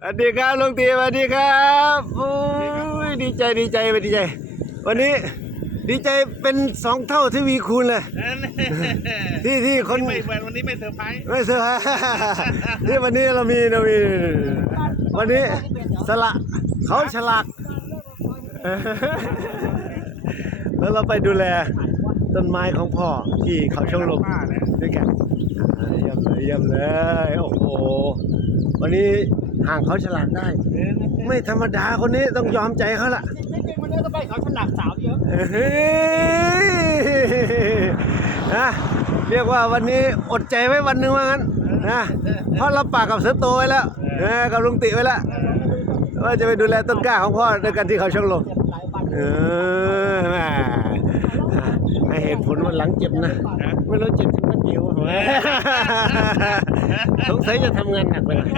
สวัสดีครับลุงตีสวัสดีครับโอ้ยดีใจดีใจดีใจ วันนี้ดีใจเป็นสองเท่าที่วีคูณเลยที่ที่คนไม่เหมือนวันนี้ไม่เซอร์ไพรส์ไม่เซอร์ไพรส์ที่วันนี้เรามีเรามี วันนี้สละเขาฉลากแล้วเราไปดูแลต้นไม้ของพ่อที่เขาช่องลมด้วยกันอ่าเยี่ยมเลยเยี่ยมเลยโอ้โหวันนี้ ห่างเขาฉลากได้ ไม่ธรรมดาคนนี้ต้องยอมใจเขาละจริงๆวันนี้ก็ไปเขาฉลากสาวเยอะเฮ้ยนะเรียกว่าวันนี้อดใจไว้วันหนึ่งว่างั้นนะเพราะเราปากกับเสือโตไว้แล้วเออกับลุงติไว้แล้วว่าจะไปดูแลต้นกล้าของพ่อด้วยกันที่เขาช่องลมเจ็บหลายวันเออแหม่ให้ เหตุผลวันหลังเจ็บนะ ไม่รู้เจ็บถึงมันนิ้วสงสัยจะทำงานหนักไปหน่อย